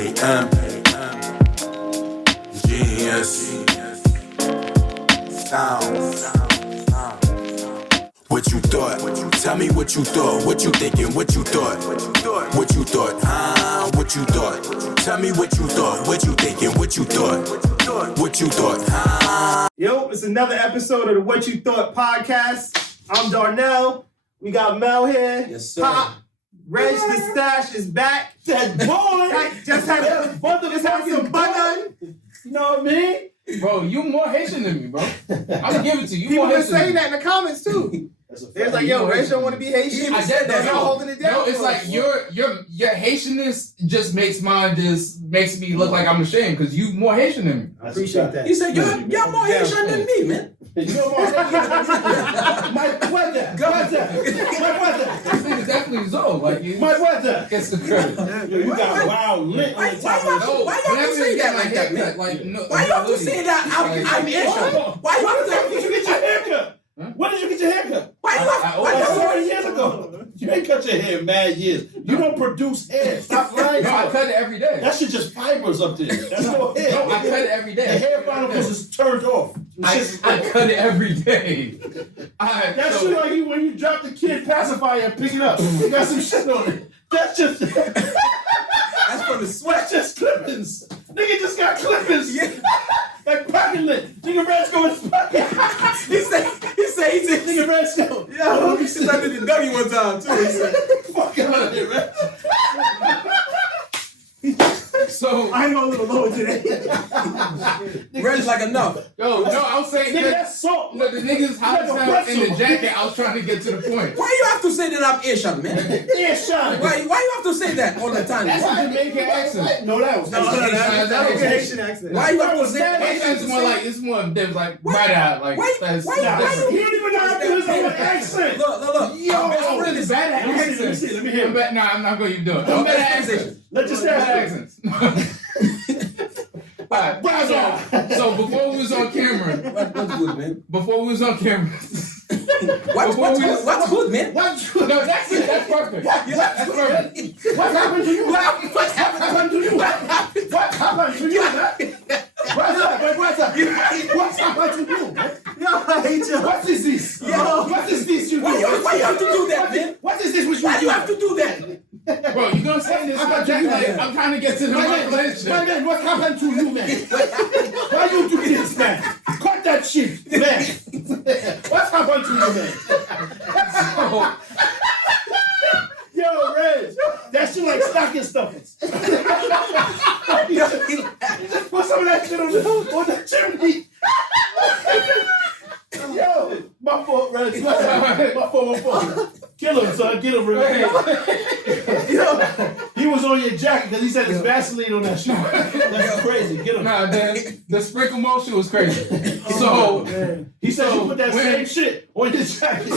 AM. Genius. Sound. What you thought? Tell me what you thought. What you thinking? What you thought? What you thought? What you thought? Tell me what you thought. What you thinking? What you thought? What you thought? Yo, it's another episode of the What You Thought podcast. I'm Darnell. We got Mel here. Yes, sir. Pop. Reg the Stash is back. That boy Just had some button. You know what I mean? Bro, you more Haitian than me, bro. I'm gonna give it to you. People more been Haitian saying than that in the comments too. They was like, yo, Reg don't want to be Haitian. I said that. Y'all holding it down. No, it's like your Haitianness just makes me look like I'm ashamed because you more Haitian than me. I appreciate that. He said, y'all more Haitian than me, man. You know what? My brother. This nigga definitely Zoe. Like, My brother. gets the credit. You got wild lint on the top of No, Why you have to say that like that, man? Like, no, Why you have to say that I'm Asian? Why you have When did you get your haircut? Huh? When did you get your haircut? Why you have I- That's 40 years ago. You ain't cut your hair in mad years. You don't produce hair. Stop lying. No, I cut it every day. That shit just fibers up there. That's no hair. No, I cut it every day. The hair follicles is turned off. I cut it every day. That shit like you when you drop the kid pacifier and pick it up. It got some shit on it. That's just That's from the sweat. that's just clippings. Nigga just got clippings. Like pocket lint. Nigga Red's go in his pocket. He said Nigga Red's go. yo, he said I did the Dougie one time too. He said, Fuck out of here, Red. So, I ain't gonna little lower today. Red's like enough. yo, no, I was saying Nigga, that. that's salt. Look, the niggas hot as hell in the jacket. I was trying to get to the point. Why you have to say that I'm Asian, man? Yeah, shot. Why you have to say that all the time? That's Why? a Jamaican accent. No, that was That was a Haitian. Haitian accent. Why you have to say That that? Haitian's more like it's more there's like right out like Why- that's why- Nah, why he don't even know how to do his own accent. Look. Yo, it's really bad at Let me see, accents. let me hear. Nah, I'm not gonna even do it. I'm bad at accents. Let's just Bad ask accents. Alright, so before we was on camera, What's good, man? before we was on camera, What's good, man? no, that's it. That's perfect. That's perfect. What happened to you? What happened to you? What happened to you, man? What's up? What's happened to you, man? Yo, I hate you. What is this? Yo. What is this you do? Why you have to do that, man? What is this which Why you you have to do that? Bro, you gonna say this about Jack? Like, I'm trying to get to the My manipulation. man, what happened to you, man? Why you do this, man? Cut that shit, man. What happened to you, man? Yo, Reg, that shit like stocking stuffers. Put some of that shit on the chimney. Yo, my fault, Reg. My fault. Kill him, son. Get him, Reg. Yo, he was on your jacket because he said there's Vaseline on that shit. That's crazy. Get him. Nah, the sprinkle motion was crazy. So He said you put that when- same shit on your jacket.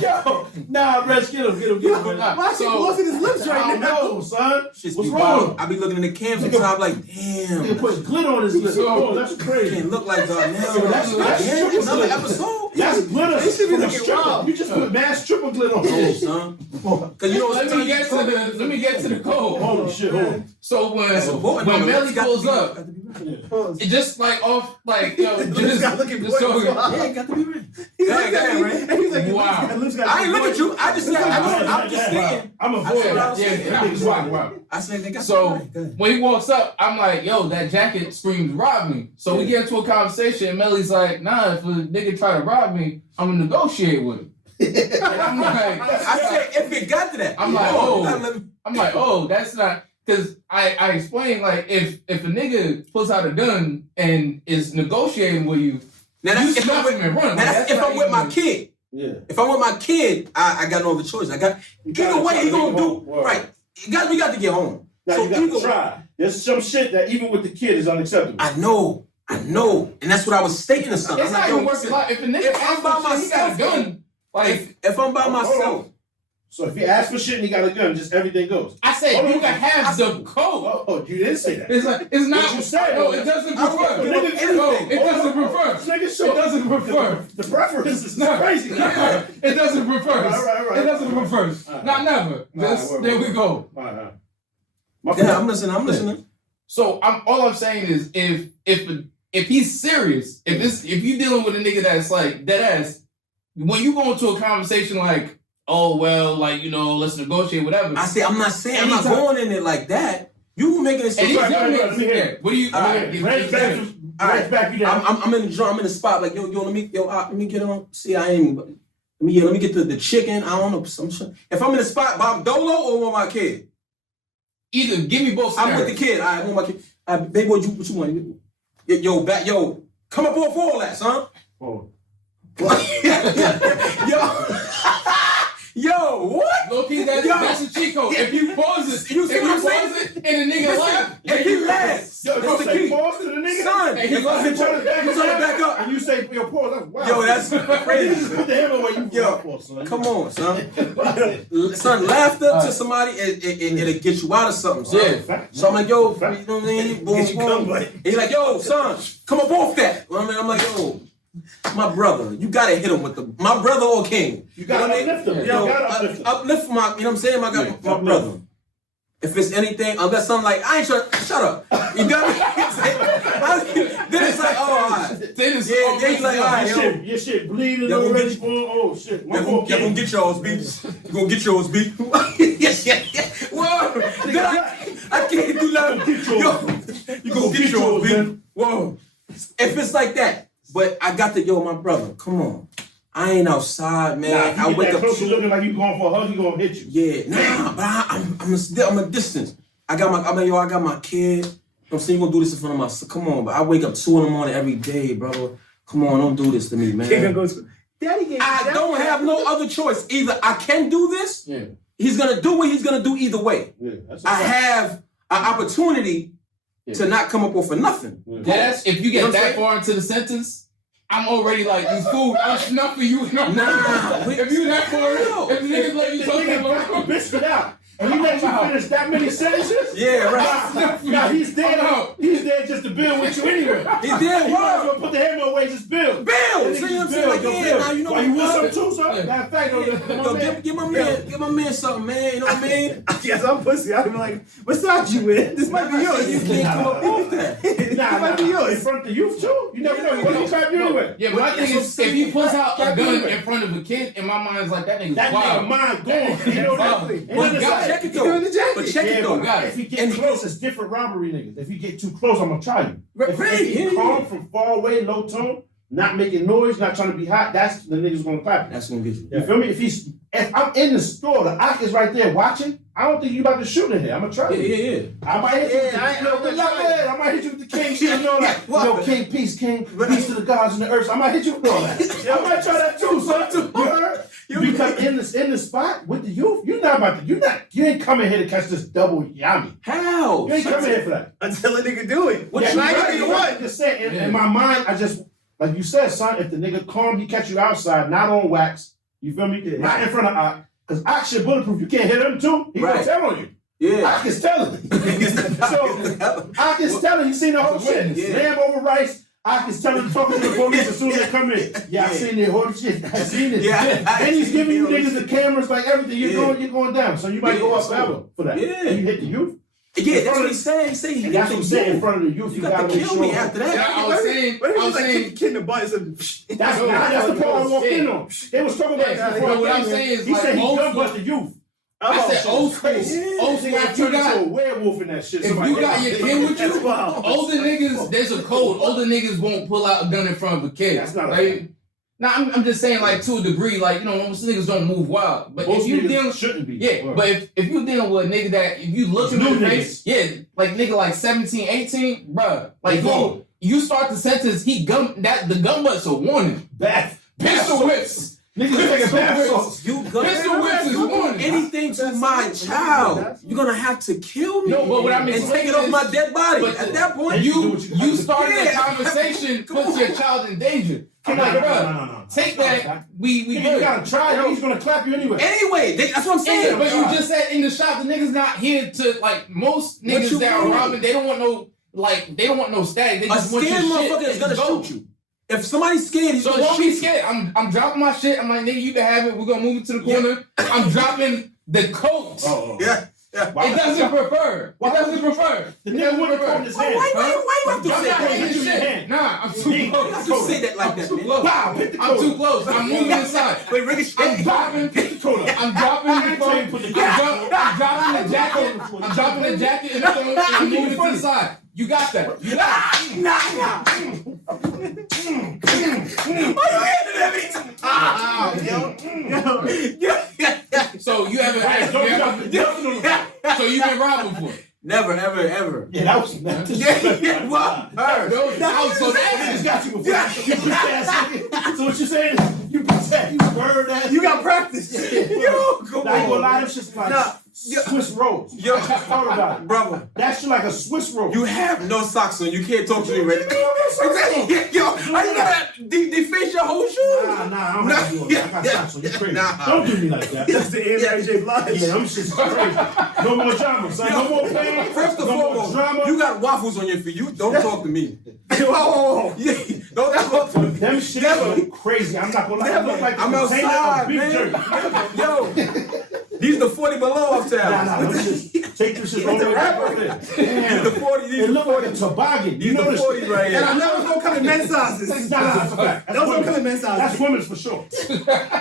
Yo, nah, Reg, get him. Why she closing his lips I right don't now? know, son. Shit's What's be wrong? wild. I be looking in the cams and I'm like, damn. He put glitter on his lips. So- Oh, that's crazy. Can't look like Darnell. that's Damn, triple another glitter. episode. That's glitter. They should be from a looking stripper. wild. You just put mass triple glitter on Oh, it. son. Cause you know let me get to the code. Holy shit, hold on. So important. when No, Melly it's got to pulls be- up, got to be right. it just like off like Lips got looking just so Yeah, it got to be right. He Go looked ahead, at me right? and he was like, Wow. your lips got I ain't look at you. I just said, I'm just saying. I'm a I void. said, what I was yeah, saying. yeah, wow. I said they got to be So right. Go ahead. when he walks up, I'm like, yo, that jacket screams rob me. So we get into a conversation and Melly's like, nah, if a nigga try to rob me, I'm gonna negotiate with him. I'm like, I said if it got to that. I'm like, oh, oh. gotta let me- I'm like, oh, that's not, because I explained, like, if a nigga pulls out a gun and is negotiating with you, Now you that's if snuff I'm him and run. Now Like, that's if not I'm with my even- kid. Yeah. If I'm with my kid, I got no other choice. Either way he gonna do right. We got to get home. Now So you got either to try. There's some shit that even with the kid is unacceptable. I know, and that's what I was stating to son. It's I'm not like, even working. Like, if a nigga if I'm by asks for shit, he got a myself, gun. Like, if I'm by Hold myself, So if he asks for shit and he got a gun, just everything goes. I said Hold you on. can have the code. Oh, you didn't say that. It's like it's not. What you said, No, though. it doesn't I fuck prefer. with Nigga, No, anything. it doesn't prefer. Nigga, It sure. doesn't prefer. The preference is No. crazy. It doesn't prefer. Right. It doesn't prefer. Not never. Just word, there word. we go. All right. My Yeah, fault. I'm listening. So all I'm saying is if he's serious, if you dealing with a nigga that's like dead ass, when you go into a conversation like, oh well, like let's negotiate whatever. I say I'm not Anytime- going in it like that. You making it And these Right, young right, niggas right, in there. What do you? Right back you down. I'm in the drum. I'm in the spot. Like yo, let me get on. See, I ain't. Let me get the chicken. I don't know. Some shit. If I'm in the spot, Bob Dolo or with my kid. Either give me both. I'm with the kid. I want my kid. Baby, what you want? Yo, come up off all that, son. Oh. Yo, what? Low key, that's a cheat code. If you pause it, You see what I'm saying? pause it and the nigga laugh, If he laughs, Yo, that's you the say key. pause to the nigga? Son, Hey, he if loves I it. turn it back up. And you say, yo, pause, that's wild. Yo, that's You just crazy. put the hammer where you Yo, for, son. Come on, son. Son, laughter to somebody, it'll get you out of something, son. Yeah. So I'm like, yo, you know what I mean? Boom, Get you boom. cum, buddy. He's like, yo, son, come up off that. I mean, I'm like, yo, my brother, you gotta hit him with my brother or king. You gotta uplift him. You Yo, gotta uplift him. uplift my, you know what I'm saying? I got my brother. If it's anything, unless I'm like, I ain't sure, shut up. You got me? Then it's like, oh, all right. then it's Yeah, he's like, all right, Your shit bleeding Y'all gonna already. get- Oh, shit. My Y'all fault, gonna kid. get yours, beat. You gonna get yours, beat. Yeah. Whoa. Then I can't do nothing. Get yours. Yo, you gonna get yours, beat. Whoa. If it's like that, but I got to, my brother, come on. I ain't outside, man. Nah, I if you wake get that up close, you looking like you going for a hug, he gonna hit you. Yeah, nah, but I'm a distance. I got my kid. I'm saying you gonna do this in front of my son. Come on, but I wake up 2 a.m. every day, brother. Come on, don't do this to me, man. Daddy I don't have no other choice. Either I can do this, Yeah. he's gonna do what he's gonna do either way. Yeah, that's I have an opportunity to not come up with nothing. That's if you You know get what I'm that saying? far into the sentence, I'm already like, you fool, I'm snuffing you. Nah, if you that far, No. if the niggas let you The talk that nigga got long, the biscuit out. And he let you finish that many sentences? Yeah, right. Nah, he's there. He's there just to build with you anyway. He's there, You might as what? well put the hammer away, just build. Build! See what I'm saying? Like, yeah, now you know Why, you want what? some too, son? Yeah. Matter of fact, Yo, give my man something, man. You know what I mean? Yes, I'm pussy. I'm like, massage you, man. This might be You yours. can't come up with that. Nah, might be yours. in front of the youth too. You never know. He gonna trap you anyway. yeah, but I think That's if he pulls out a Trap gun anyway. in front of a kid, in my mind, it's like that nigga's That wild. nigga mind gone. You know Wow. that? But you got check it You doing the though. jacket. But check it Yeah, though. but got it. if he get And- close, it's different robbery niggas. If he get too close, I'm gonna try you. Right, If he yeah, calm yeah. from far away, low tone, not making noise, not trying to be hot, that's the niggas gonna clap you. That's gonna get you. You feel me? If I'm in the store, the Ock is right there watching, I don't think you about to shoot in here. I'm gonna try you. Yeah. I might hit you with the, Yeah, I might hit you with the king shit, you know, like, What? king, peace to the gods and the earth. I might hit you with all that. I might try that too, son. You heard? Because in the spot with the youth, you ain't coming here to catch this double yummy. How? You ain't coming here for that. Until a nigga do it. What Yeah, you I right, ain't you what? Just saying, in my mind, I just, like you said, son, if the nigga calm, he catch you outside, not on wax. You feel me? Yeah. Not in front of Ock. Because Ock shit bulletproof. You can't hit him too. He Right. gonna tell on you. Yeah. Ock is telling. So Ock is telling. He seen the whole shit. Yeah. Lamb over rice. Ock is telling, talking to the police as soon as they come in. Yeah, I seen the whole shit. I seen it. Yeah. And he's giving you niggas the cameras, like everything. You're Yeah. going down. So you might go up forever for that. Yeah. You hit the youth. Yeah, that's what he's saying. He's saying he And got that's what I'm saying. In front of the youth, You you got gotta to make kill sure. me after Yeah, that. I was saying, What if I he was like saying, kick the kid in the butt and said, That's the part I walked in on. They was talking about Yeah, this before. what I I'm came saying in. is He like said he old gun school. bust the youth. I said old school. Old school. I If you turned into a got werewolf in that shit. if Somebody you got hit your me. kid with That's you, wild. older niggas, there's a code. Older niggas won't pull out a gun in front of a kid. That's not a right? fact. Nah, I'm just saying, like, to a degree, like, most niggas don't move wild. But Most if you niggas dealing, shouldn't be. yeah, Word. but if you dealing with a nigga that, if you look him New in the face, yeah, like nigga like 17, 18, bruh, like, They gone. you start the sentence, the gun butts a warning. Bad. Pistol whips. Niggas taking bath salts. You gonna Pistol whips is do one. anything to my child. You're gonna have to kill me No, but what I'm and take explaining it off is- my dead body. but At that point, And You started a Yeah. conversation, puts your child in danger. I'm No, like, no, bro, no. take that. We Nigga, you good. gotta try it. He's gonna clap you anyway. anyway, that's what I'm Yeah, saying. but you just said in the shop, the niggas not here to like most What niggas you that are mean? robbing. They don't want no they don't want no static. They A just want your scared shit. motherfucker is and gonna go. shoot you. If somebody's scared, he's So gonna don't shoot be you. scared. I'm dropping my shit. I'm like, nigga, you can have it. We're gonna move it to the corner. I'm dropping the coat. Yeah. It doesn't prefer. It doesn't prefer. The nigga wouldn't have his hand. Why you have to I'm say not that? hitting Hit you in your shit. hand. Nah, I'm too You You have close. to say that like that, Too man. close. Wow, hit the I'm coat. too close. I'm moving inside. Wait, Ricochet. I'm dropping. Hit the coat up. I'm dropping the tell you phone. put the I'm dropping the jacket. I'm dropping the jacket and the phone and I'm moving to the side. You got that. You got it. So you haven't. Hey, don't drop the nothing on the floor. So you've been robbed before. Never, ever, ever. Yeah, that was What? Her. So Niggas got you before. You bitch ass nigga. So what you saying is, you bitch ass, you bird ass. You got practice. Yo, come Now, I ain't gonna on. lie, them shit's like Nah, Swiss rolls. Yo. I just thought about it. Brother, That shit like a Swiss roll. you have no socks on. You can't talk to me, right? Exactly. Yo, are you gonna deface your whole shoe? Nah, I don't have to do it. I got socks on. You crazy. Nah. Don't do me like that. That's the anti-J Blige. Yeah, them shit's crazy. No more drama, son. No more pain. First and no more foremost, drama. you got waffles on your feet. You don't talk to me. Whoa. Yeah, don't talk to me. Them shits Never. are crazy. I'm not gonna lie. I look like the I'm container outside, of beef man. jerky. Yo, these the 40 below uptown. Nah, them shits. Take this shit all the way back over there. These the Damn. 40. These It the look like a toboggan. These You know the this 40s right And I here. never gonna come in men's sizes. Nah, that's a fact. Those don't come in men's sizes. That's women's for sure.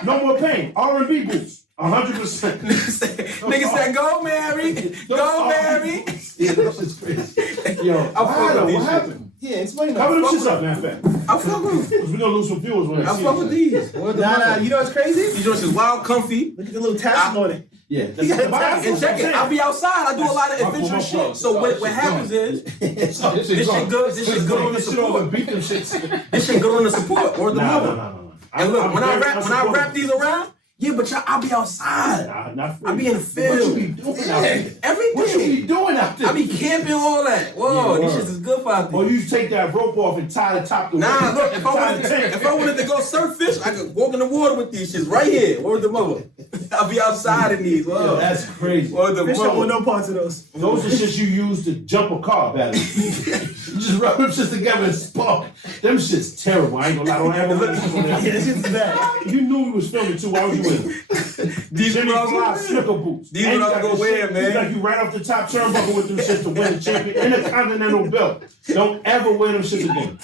No more pain. R&B boots. 100%. Nigga said, go, Mary. Go, Mary. Yeah, that shit's crazy. Yo, I'm why fucking though? with What these happened? Yeah, explain Cover that. them shits up, man, fact. I fuck with them. Because we're gonna lose some viewers when I they see fuck with it. these. Nah, you know what's crazy? These joints is wild comfy. Look at the little tassel on it. Yeah, that's got the a Bible. And check it. I'll be outside. I do a lot of adventurous shit. So what happens is, this shit good. This shit good on the support. Beat them shits. This shit good on the support or the Nah, mother. nah. And look, I'm when I very wrap these around, yeah, but I'll be outside. Nah, not for I be you. in the field. What you be doing out there? Every What you be day. doing out there? I be camping all that. Whoa, Yeah, these word. shits is good for out Or there. you take that rope off and tie the top to Nah, look, if tie the tank. I wanted to go surf fish, I could walk in the water with these shits right here. Or the mother. I'll be outside in these. Yo, Whoa. that's crazy. Or the Fish don't want mother. no parts of those. Those are shits you use to jump a car, battle. You just rub them shits together and spark. Them shits terrible. I ain't gonna lie. Don't ever look at Yeah, this shit's bad. You knew we was filming too. Why was you with him? These Jimmy are Fly slicker boots. These And what you I got was the gonna shit- wear, it's man. like you right off the top turnbuckle with them shits to win the champion and the Continental belt. Don't ever wear them shits again.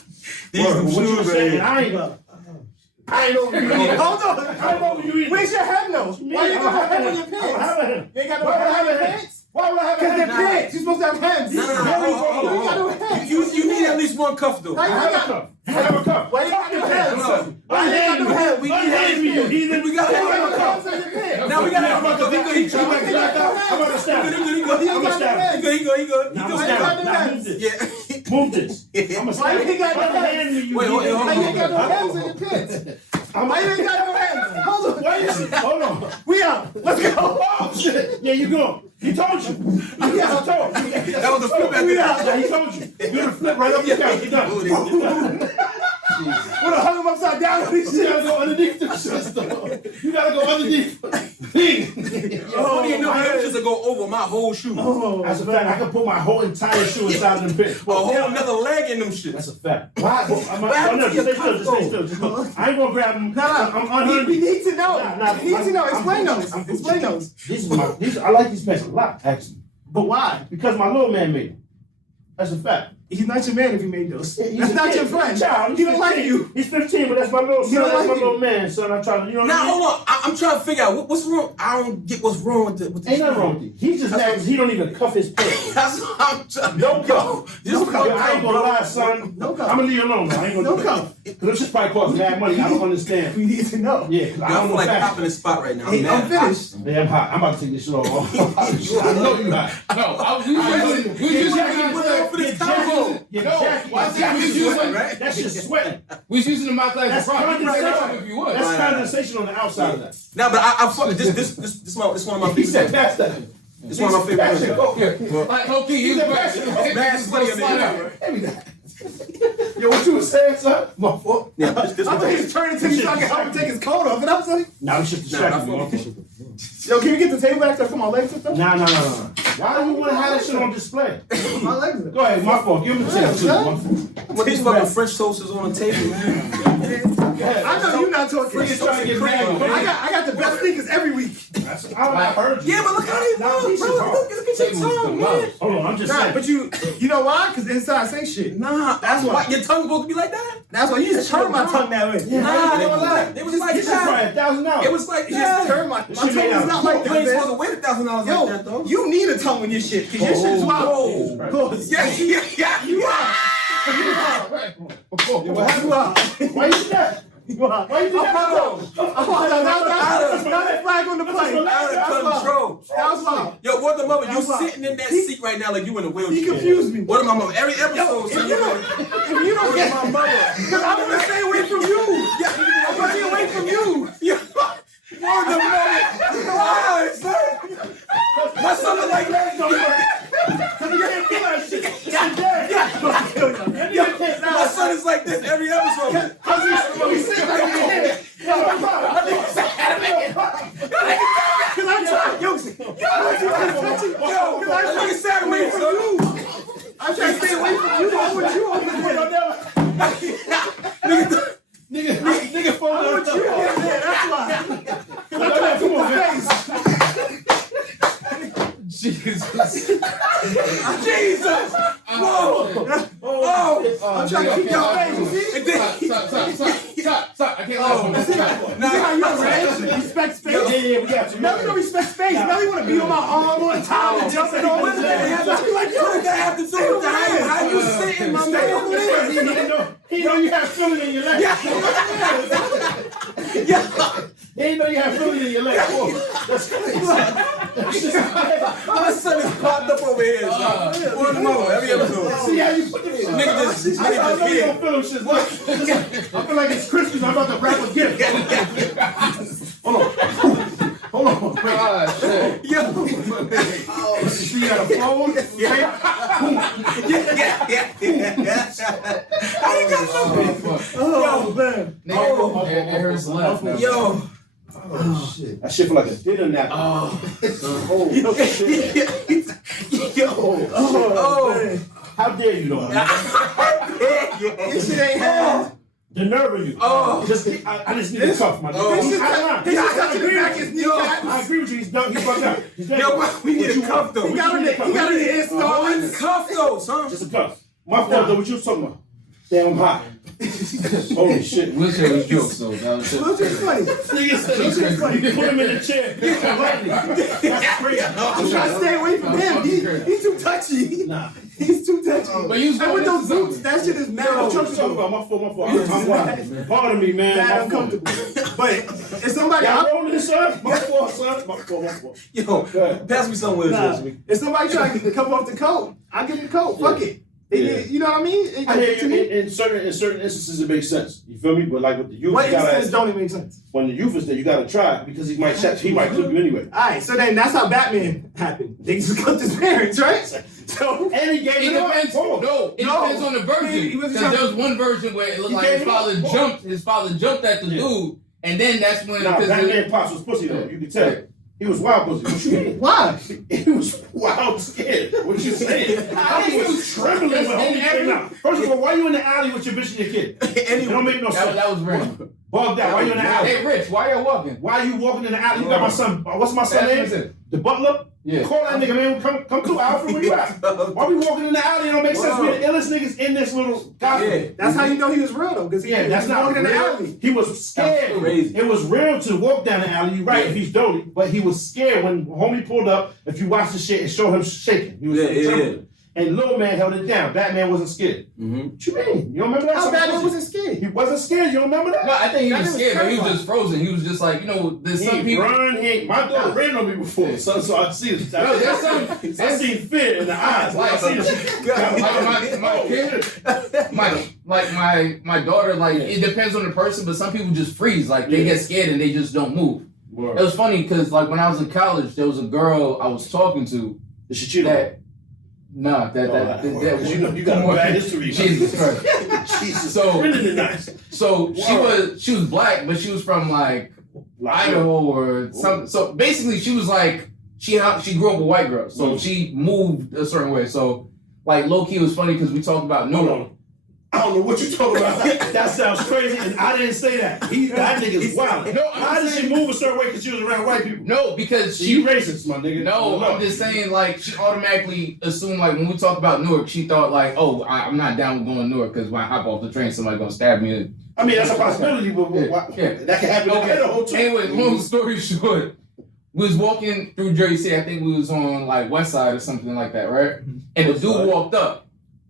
These Word. them What you shoes were right saying, here. I ain't over you. Hold on. I ain't over you either. Where's your head nose? Why you got a hem on your I don't have pants? a hem. You ain't got no Why would I hem on have your a hem? pants? Why would I have a Because they're hem? pants. You're supposed to have hems. No. You got no hems. You need at least one cuff though. How I you have a got- cup. You have a cup. Why you got no hems? No. Why you got no hems? We need Unhand me, you hems. heathen. We gotta Why you have got a no cuff. hems on your pants? Now we gotta have a I'm cuff. He good. I'm gonna stab him. He You good. ain't I'm got no gonna hems. He good. Now, I'm Why gonna you got stab him. no Now, hems? move this. Yeah. Move this. I'm gonna Why you stab ain't got no Unhand me, you Wait, hold heathen. on, Why you ain't got no I'm- hems on your pants? Why you ain't got no hems? Hold on. Why is it? Hold on. We out. Let's go. Oh shit! Yeah, you go. He told you. Yeah, I told you. That was a flip at the Yeah, he told you. You're gonna flip right up the couch. You done. You done. We're gonna hung him upside down on these You shit. gotta go underneath the system. You gotta go underneath. What do you know? Them shits will go over my whole shoe. That's a fact. I can put my whole entire shoe inside of the pit. A whole another leg in them shits. That's a fact. Why? happened No, to your just stay still. Just stay still. Just go. I ain't gonna grab him. I'm unhinged. We need to know. Nah, We need to know. I'm Explain Gucci. those. I'm Gucci. Explain those. These I like these pants a lot, actually. But why? Because my little man made them. That's a fact. He's not your man if he made those. He's That's a not kid. your friend. Child, He don't like you. He's 15, but that's my little son. He don't That's like my you. little man, son. I try to, you know what Now I mean? hold on. I'm trying to figure out what's wrong. I don't get what's wrong with the. Ain't nothing wrong with it. He just nags. He don't even cuff his pants. That's what I'm trying. No cuff. Just Yo, I ain't gonna lie, son. No cuff. I'm gonna leave you alone. Now. I ain't gonna No do cuff. Because them shit probably cost mad money. I don't understand. We need to know. Yeah, 'cause I I don't feel know like fashion. popping this spot right now. Hey, Man, I'm finished. Yeah, I'm hot. I'm about to take this shit off. I know you hot. No, we just Get trying jacket, to put on for this First of Your No, jacket, why your is it jacket we is using- sweating. That shit's sweating. We was using the mouth like That's a prop. You can take it off condensation. if you want. That's Right. condensation on the outside of that. Nah, but I fuck it. This one of my He said, favorite. pass that. This one of my Pass favorite. it. Go. Yeah. Like, okay, He's you a back. bastard. That's funny in there. Give me that. Yo, what you was saying, son? My fault. Yeah, this I thought he was turning to me so I could help him take his coat off, and I was like, Nah, this shit distracted me. My fault. yo, can you get the table back so I put my legs up there? Nah. Why do you want to have that shit on display? My legs up. Go ahead, my fault. Give him the table too. Yeah. My fault. What these fucking French toasters on the table? Go ahead. I know you're not talking. Niggas trying to get mad. I got the best sneakers every week. I heard you. Yeah, but look how they Nah, look, these bro. shit hard. Look at your tongue, man. Hold on, I'm just Nah, saying. but you know why? Because the inside say shit. Nah, That's why. Your tongue supposed to be like that? That's why you just turn my tongue that way. Nah, they was like, This is probably $1,000. it was like You just turn my This tongue shit made is out not of like You ain't that. supposed to wait $1,000 Yo, like that, though. you need a tongue in your shit, because your shit's wild. Right. Pause. Yeah. You are. What happened? You are. Why you do that? You are. Why you do that? That's not flag on the plane. Out of control. That was wild. Yo, what the mother? You That's why. sitting in that seat right now like you in a wheelchair. He confused me. What am I mother? Every episode, Yo, son, if you don't get my mother. because I'm gonna stay away from you. I'm gonna stay away from you. Word the mother. Wow, son. My son is like that. My son is like this every episode. Yo, that nigga sat away from you. I'm trying to stay away from you. I want you over there. Nigga, phone I want you over there. That's why. Come on, man. Jesus. Jesus. Whoa. Oh. I'm trying to keep your face. You see? And then- Stop. I can't laugh. Stop. You see how you respect space? Yeah, we got you. Melly don't respect space. Melly want to be on my arm all the time and jumping on What does that have to do? What does that have to do with how you sitting, my man? He know you have feeling in your leg. He didn't know you had feeling in your leg. Whoa, that's crazy. My son is popped up over here. Word the mother, every episode. See how you put this shit. Nigga just I know you here. don't feel them shit. Look, I feel like it's Christmas. I'm about to wrap a gift. Hold on. Wait. Ah, shit. Yo. So you got a phone? Yeah. How you got something? Oh, fuck. Oh, man. Nigga, it hurts left now. Yo. Oh, shit. That shit feel like a dinner nap. Oh. Yo. Oh. Man. How dare you, though? This shit ain't hard. The nerve of you. Oh. I just need a cuff, my Oh. nigga. He's just touching the back of his kneecap. I agree with you. He's done. He's fucked up. He's done. Yo, we need a cuff though. He got it in Oh, cuff though, son. Just a cuff. My fault, though. What you was talking about? Damn hot. Holy shit. Wheelchair was jokes, though. That was What's just. funny? Nigga said, you put him in the chair. That's crazy. I'm trying to stay away from him. He's too touchy. Nah. He's too touchy. But you was And with those going boots, that shit is Man, what you talking uncomfortable. about? My fault. I'm wild. Pardon me, man. Bad My fault. uncomfortable. But if somebody, Y'all rolling this, son? My fault, son. My fault. Yo, pass me some with nah, this. if somebody trying to come off the coat, I'll give him the coat. Fuck it. Yeah. You know what I mean? I hear To you. me, In certain instances, it makes sense. You feel me? But like with the youth, what you gotta instance don't even make sense? when the youth is there, you gotta try because he might clip you anyway. Alright, so then that's how Batman happened. They just clipped his parents, right? So And he gave It it up. depends. Hold on. No, it No. depends on the version. He was Because trying- there was one version where it looked He like gave his it up. father jumped. His father jumped at the dude, and then that's when. Nah, because Batman Pops was pussy though. You can tell. He was wild pussy. What you mean? why? He was wild scared. What you saying? He was trembling when homie came out. First of all, why you in the alley with your bitch and your kid? It don't make no sense. that was random. Bugged out. Why you in the alley? Hey, Rich, why y'all walking? Why you walking in the alley? You got my son. What's my son That's name? what I said. The butler? Yeah. Call that nigga, man. Come through, Alfred. Where you at? Why we walking in the alley? It don't make sense. We're the illest niggas in this little gospel. Yeah. That's how you know he was real though, because he Yeah, that's was not walking in the real. alley. He was scared. That's crazy. It was real to walk down the alley. You're right if he's dirty, but he was scared when homie pulled up. If you watch the shit, it showed him shaking. He was Yeah. trembling. and Little Man held it down. Batman wasn't scared. Mm-hmm. What you mean? You don't remember that? How Batman wasn't scared? He wasn't scared. You don't remember that? No, I think he That was was scared, but he was terrifying. just frozen. He was just like, you know, there's He some ain't people. run. He ain't. My daughter ran on me before, so I see it. No, there's some. I seen fear in the eyes. I see this. Like my kid, my daughter, like it depends on the person, but some people just freeze, like they get scared and they just don't move. It was funny because like when I was in college, there was a girl I was talking to. Did she cheat on? That nah, that you know you got a bad history. Jesus Christ. Jesus. So- really nice. So she was black, but she was from like Idaho or something. So basically, she was like she grew up a white girl, so she moved a certain way. So like low key, it was funny because we talked about Hold Newark. on. I don't know what you're talking about. That sounds crazy, and I didn't say that. That nigga's wild. No, How did she move a certain way because she was around white people? No, because She she racist, my nigga. No, I'm just saying, like, she automatically assumed, like, when we talk about Newark, she thought, like, oh, I'm not down with going to Newark because when I hop off the train, somebody gonna stab me. I mean, that's a possibility, but Yeah. that can happen in the whole time. Anyway, long story short, we was walking through Jersey City. I think we was on, like, West Side or something like that, right? And the dude walked up,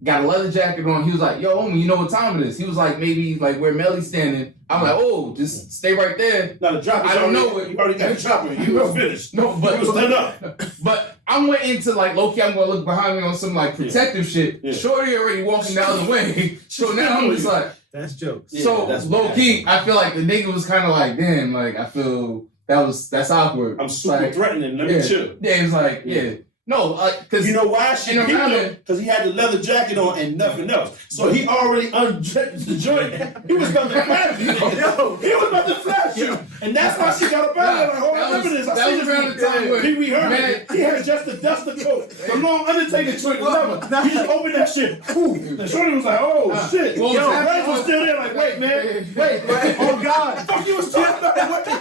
got a leather jacket on. He was like, yo, homie, you know what time it is? He was like, maybe, like, where Melly's standing. I'm like, oh, just stay right there. Now the drop is I don't know already, what- you already got the chopper. You was finished. No, but You was stand up. But I went into like low key. I'm gonna look behind me on some like protective shit. Yeah. Shorty already walking the other way, so now I'm just like, That's jokes. Yeah, so that's low bad. key. I feel like the nigga was kind of like, damn, like I feel that's awkward. I'm super like, threatening. Let yeah. me chill. Yeah, it's like yeah. No, like cause You know why? She And peeped around him it- because he had the leather jacket on and nothing else. So he already undressed the joint. He was about to flash you. Yo. He was about to flash you. And that's why she got up out of there. Like, oh, I That remember was- this. I that see was this around the time when- Pee Wee Herman. Man. He had just the duster coat. The long Undertaker joint. The leather. He just opened that shit. Ooh. And Shorty was like, oh, shit. Well, Yo, exactly. Reg was still there. Like, wait, man. Wait. Oh God. Fuck you was talking about? What? no,